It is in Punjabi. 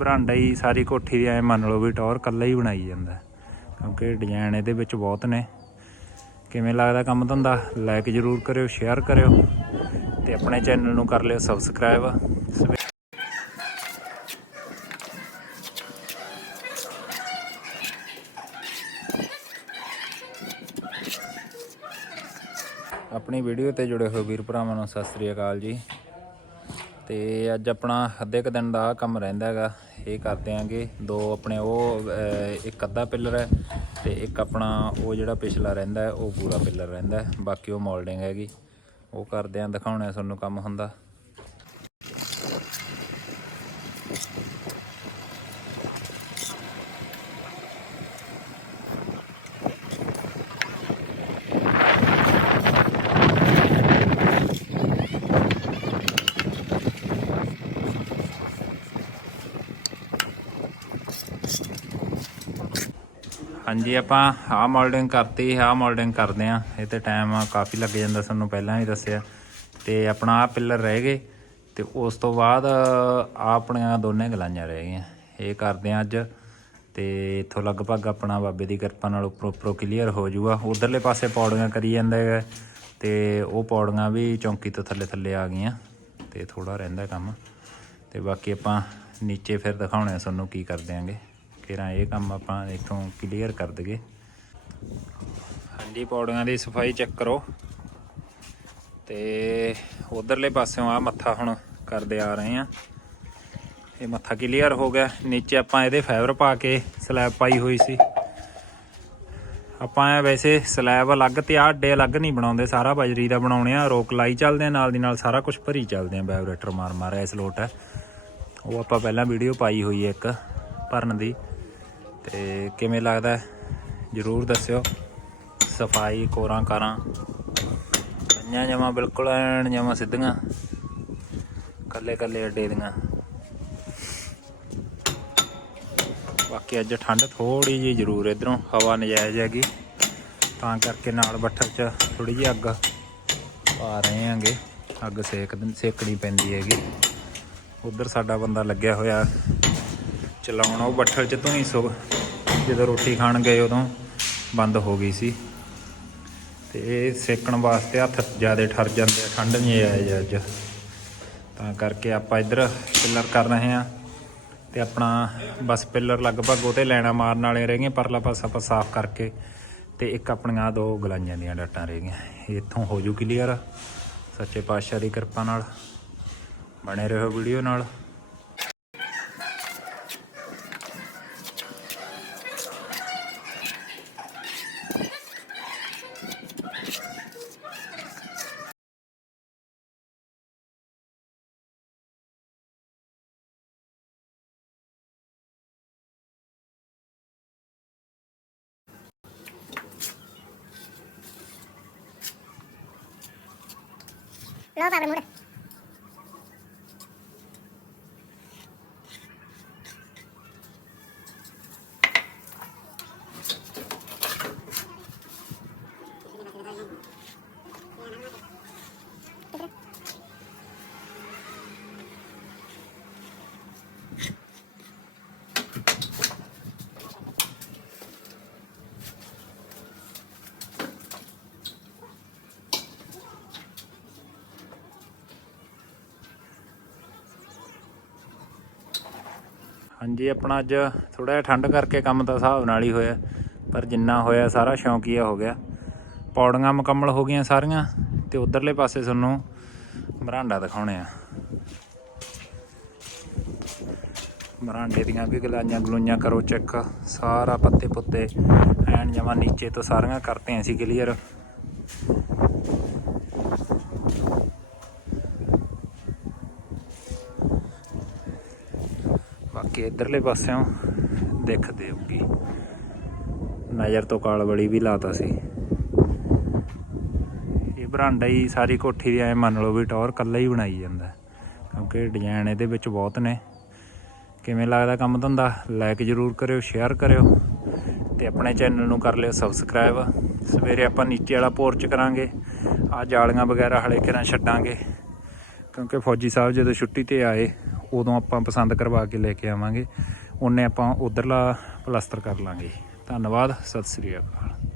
ਬਰਾਂਡਾ ਹੀ ਸਾਰੀ ਕੋਠੀ ਦੀ ਐ ਮੰਨ ਲਓ ਵੀ ਟੌਰ ਕੱਲਾ ਹੀ ਬਣਾਈ ਜਾਂਦਾ। ਕਿਉਂਕਿ ਡਿਜ਼ਾਈਨ ਇਹਦੇ ਵਿੱਚ ਬਹੁਤ ਨੇ। ਕਿਵੇਂ ਲੱਗਦਾ ਕੰਮ ਧੰਦਾ? ਲਾਈਕ ਜਰੂਰ ਕਰਿਓ ਸ਼ੇਅਰ ਕਰਿਓ। ਤੇ ਆਪਣੇ ਚੈਨਲ ਨੂੰ ਕਰ ਲਿਓ ਸਬਸਕ੍ਰਾਈਬ ਆਪਣੀ ਵੀਡੀਓ ਤੇ ਜੁੜੇ ਹੋਏ ਵੀਰ ਭਰਾਵਾਂ ਨੂੰ ਸਤਿ ਸ੍ਰੀ ਅਕਾਲ ਜੀ। ਤੇ ਅੱਜ ਆਪਣਾ ਅੱਧੇ ਕੁ ਦਿਨ ਦਾ ਆਹ ਕੰਮ ਰਹਿੰਦਾ ਹੈਗਾ। ਇਹ ਕਰ ਦਿਆਂਗੇ ਦੋ ਆਪਣੇ ਉਹ ਇੱਕ ਅੱਧਾ ਪਿੱਲਰ ਹੈ ਤੇ ਇੱਕ ਆਪਣਾ ਉਹ ਜਿਹੜਾ ਪਿਛਲਾ ਰਹਿੰਦਾ ਹੈ, ਉਹ ਪੂਰਾ ਪਿੱਲਰ ਰਹਿੰਦਾ ਹੈ। ਬਾਕੀ ਉਹ ਮੋਲਡਿੰਗ ਹੈਗੀ। ਉਹ ਕਰਦੇ ਆਂ, ਦਿਖਾਉਣਾ ਤੁਹਾਨੂੰ ਕੰਮ ਹੁੰਦਾ। ਹਾਂਜੀ, ਆਪਾਂ ਆ ਮੋਲਡਿੰਗ ਕਰਤੀ, ਆਹ ਮੋਲਡਿੰਗ ਕਰਦੇ ਆਂ ਇਹ ਤੇ ਟਾਈਮ ਕਾਫੀ ਲੱਗ ਜਾਂਦਾ ਸਾਨੂੰ ਪਹਿਲਾਂ ਵੀ ਦੱਸਿਆ। ਤੇ ਆਪਣਾ ਆਹ ਪਿੱਲਰ ਰਹਿ ਗਏ। ਤੇ ਉਸ ਤੋਂ ਬਾਅਦ ਆਪਣੀਆਂ ਦੋਨੇ ਗਲਾਈਆਂ ਰਹਿ ਗਈਆਂ। ਇਹ ਕਰਦੇ ਆਂ ਅੱਜ। ਤੇ ਇਥੋਂ ਲਗਭਗ ਆਪਣਾ ਬਾਬੇ ਦੀ ਕਿਰਪਾ ਨਾਲ ਉੱਪਰੋਂ ਉੱਪਰੋਂ ਕਲੀਅਰ ਹੋ ਜਾਊਗਾ। ਉਧਰਲੇ ਪਾਸੇ ਪੌੜੀਆਂ ਕਰੀ ਜਾਂਦਾ ਹੈਗਾ। ਤੇ ਉਹ ਪੌੜੀਆਂ ਵੀ ਚੌਂਕੀ ਤੋਂ ਥੱਲੇ ਥੱਲੇ ਆ ਗਈਆਂ। ਤੇ ਥੋੜਾ ਰਹਿੰਦਾ ਕੰਮ। ਤੇ ਬਾਕੀ ਆਪਾਂ ਨੀਚੇ ਫਿਰ ਦਿਖਾਉਣੇ ਆ ਤੁਹਾਨੂੰ ਕੀ ਕਰ ਦਿਆਂਗੇ। ਕਿਰਾਂ ਇਹ ਕੰਮ ਆਪਾਂ ਇੱਥੋਂ ਕਲੀਅਰ ਕਰ ਦਈਏ। ਹਾਂਜੀ ਪੌੜੀਆਂ ਦੀ ਸਫ਼ਾਈ ਚੈੱਕ ਕਰੋ। ਤੇ ਉਧਰਲੇ ਪਾਸਿਓਂ ਆ ਮੱਥਾ ਹੁਣ ਕਰਦੇ ਆ ਰਹੇ ਆ ਇਹ ਮੱਥਾ ਕਲੀਅਰ ਹੋ ਗਿਆ। ਨੀਚੇ ਆਪਾਂ ਇਹਦੇ ਫਾਈਬਰ ਪਾ ਕੇ ਸਲੈਬ ਪਾਈ ਹੋਈ ਸੀ। ਆਪਾਂ ਵੈਸੇ ਸਲੈਬ ਅਲੱਗ ਤੇ ਆਹ ਅੱਡੇ ਅਲੱਗ ਨਹੀਂ ਬਣਾਉਂਦੇ। ਸਾਰਾ ਬਜਰੀ ਦਾ ਬਣਾਉਣੇ ਆ, ਰੋਕ ਲਾਈ ਚੱਲਦੇ ਆ, ਨਾਲ ਦੀ ਨਾਲ ਸਾਰਾ ਕੁਝ ਭਰੀ ਚੱਲਦੇ ਆ ਵਾਈਬ੍ਰੇਟਰ ਮਾਰ ਮਾਰ ਐਸ ਲੋਟ ਹੈ। ਉਹ ਆਪਾਂ ਪਹਿਲਾਂ ਵੀਡੀਓ ਪਾਈ ਹੋਈ ਹੈ ਇੱਕ, ਭਰਨ ਦੀ। ਤੇ ਕਿਵੇਂ ਲੱਗਦਾ ਜਰੂਰ ਦੱਸਿਓ। ਸਫ਼ਾਈ, ਕੋਰਾਂ, ਕਾਰਾਂ। ਕੰਨਾਂ ਜਮਾ ਬਿਲਕੁਲ ਐਨ ਜਮਾ ਸਿੱਧੀਆਂ। ਕੱਲੇ ਕੱਲੇ ਅੱਡੇ ਦੀਆਂ। ਬਾਕੀ ਅੱਜ ਠੰਡ ਥੋੜੀ ਜਿਹੀ ਜ਼ਰੂਰ ਇਧਰੋਂ ਹਵਾ ਨਜਾਇਜ਼ ਹੈਗੀ। ਤਾਂ ਕਰਕੇ ਨਾਲ ਬੱਠਲ 'ਚ ਥੋੜੀ ਜਿਹੀ ਅੱਗ ਪਾ ਰਹੇ ਆਂਗੇ ਅੱਗ ਸੇਕ, ਸੇਕਣੀ ਪੈਂਦੀ ਹੈਗੀ। ਉਧਰ ਸਾਡਾ ਬੰਦਾ ਲੱਗਿਆ ਹੋਇਆ। ਚਲਾਉਣ, ਉਹ ਬੱਠਲ 'ਚ ਤੋਂ ਹੀ ਜਦੋਂ ਰੋਟੀ ਖਾਣ ਗਏ ਉਦੋਂ ਬੰਦ ਹੋ ਗਈ ਸੀ। ਤੇ ਇਹ ਸੇਕਣ ਵਾਸਤੇ ਹੱਥ ਜ਼ਿਆਦਾ ਠਰ ਜਾਂਦੇ ਆ, ਠੰਡ ਨਹੀਂ ਆਏ ਅੱਜ। ਤਾਂ ਕਰਕੇ ਆਪਾਂ ਇੱਧਰ ਪਿੱਲਰ ਕਰ ਰਹੇ ਆ ਤੇ ਆਪਣਾ ਬਸ ਪਿੱਲਰ ਲਗਭਗ ਉਹਤੇ ਲੈਣਾ ਮਾਰਨ ਵਾਲੇ ਰਹਿ ਗਏ, ਪਰਲਾ ਪਾਸਾ ਆਪਾਂ ਸਾਫ਼ ਕਰਕੇ ਤੇ ਇੱਕ ਆਪਣੀਆਂ ਦੋ ਗਲਾਈਆਂ ਦੀਆਂ ਡੱਟਾਂ ਰਹਿ ਗਈਆਂ। ਇਹ ਇੱਥੋਂ ਹੋ ਜੂ ਕਲੀਅਰ ਸੱਚੇ ਪਾਤਸ਼ਾਹ ਦੀ ਕਿਰਪਾ ਨਾਲ ਬਣੇ ਰਹੋ ਵੀਡੀਓ ਨਾਲ। ലോ സാർ മൂട് ਹਾਂਜੀ, ਆਪਣਾ ਅੱਜ ਥੋੜਾ ਜਿਹਾ ਠੰਡ ਕਰਕੇ ਕੰਮ ਤਾਂ ਹਿਸਾਬ ਨਾਲ ਹੀ ਹੋਇਆ, ਪਰ ਜਿੰਨਾ ਹੋਇਆ ਸਾਰਾ ਸ਼ੌਂਕੀਆ ਹੋ ਗਿਆ। ਪੌੜੀਆਂ ਮੁਕੰਮਲ ਹੋ ਗਈਆਂ ਸਾਰੀਆਂ ਤੇ ਉਧਰਲੇ ਪਾਸੇ ਤੁਹਾਨੂੰ ਬਰਾਂਡਾ ਦਿਖਾਉਣੇ ਆ। ਬਰਾਂਡੇ ਦੀਆਂ ਵੀ ਗਲਾਈਆਂ ਗਲੂਈਆਂ ਕਰੋ ਚੈੱਕ, ਸਾਰਾ ਪੱਤੇ ਪੁੱਤੇ ਐਨ ਜਮਾ ਨੀਚੇ ਤੋਂ ਸਾਰੀਆਂ ਕਰਤੇ ਸੀ ਕਲੀਅਰ। ਬਾਕੀ ਇਧਰਲੇ ਪਾਸਿਓਂ ਦਿਖਦੇ ਦੇਊਗੀ। ਨਜ਼ਰ ਤੋਂ ਕਾਲ ਬੜੀ ਵੀ ਲਾਤਾ ਸੀ। ਇਹ ਬਰਾਂਡਾ ਹੀ ਸਾਰੀ ਕੋਠੀ ਦੀ ਐ ਮੰਨ ਲਓ ਵੀ ਟੌਰ ਕੱਲਾ ਹੀ ਬਣਾਈ ਜਾਂਦਾ ਕਿਉਂਕਿ ਡਿਜ਼ਾਈਨ ਇਹਦੇ ਵਿੱਚ ਬਹੁਤ ਨੇ। ਕਿਵੇਂ ਲੱਗਦਾ ਕੰਮ ਧੰਦਾ? ਲਾਈਕ ਜਰੂਰ ਕਰਿਓ ਸ਼ੇਅਰ ਕਰਿਓ ਤੇ ਆਪਣੇ ਚੈਨਲ ਨੂੰ ਕਰ ਲਿਓ ਸਬਸਕ੍ਰਾਈਬ ਸਵੇਰੇ ਆਪਾਂ ਨੀਚੇ ਵਾਲਾ ਪੋਰਚ ਕਰਾਂਗੇ। ਆ ਜਾਲੀਆਂ ਵਗੈਰਾ ਹਲੇ ਕਿਰਾਂ ਛੱਡਾਂਗੇ, ਕਿਉਂਕਿ ਫੌਜੀ ਸਾਹਿਬ ਜਦੋਂ ਛੁੱਟੀ ਤੇ ਆਏ ਉਦੋਂ ਆਪਾਂ ਪਸੰਦ ਕਰਵਾ ਕੇ ਲੈ ਕੇ ਆਵਾਂਗੇ। ਉਹਨੇ ਆਪਾਂ ਉਧਰਲਾ ਪਲਸਤਰ ਕਰ ਲਾਂਗੇ। ਧੰਨਵਾਦ, ਸਤਿ ਸ੍ਰੀ ਅਕਾਲ।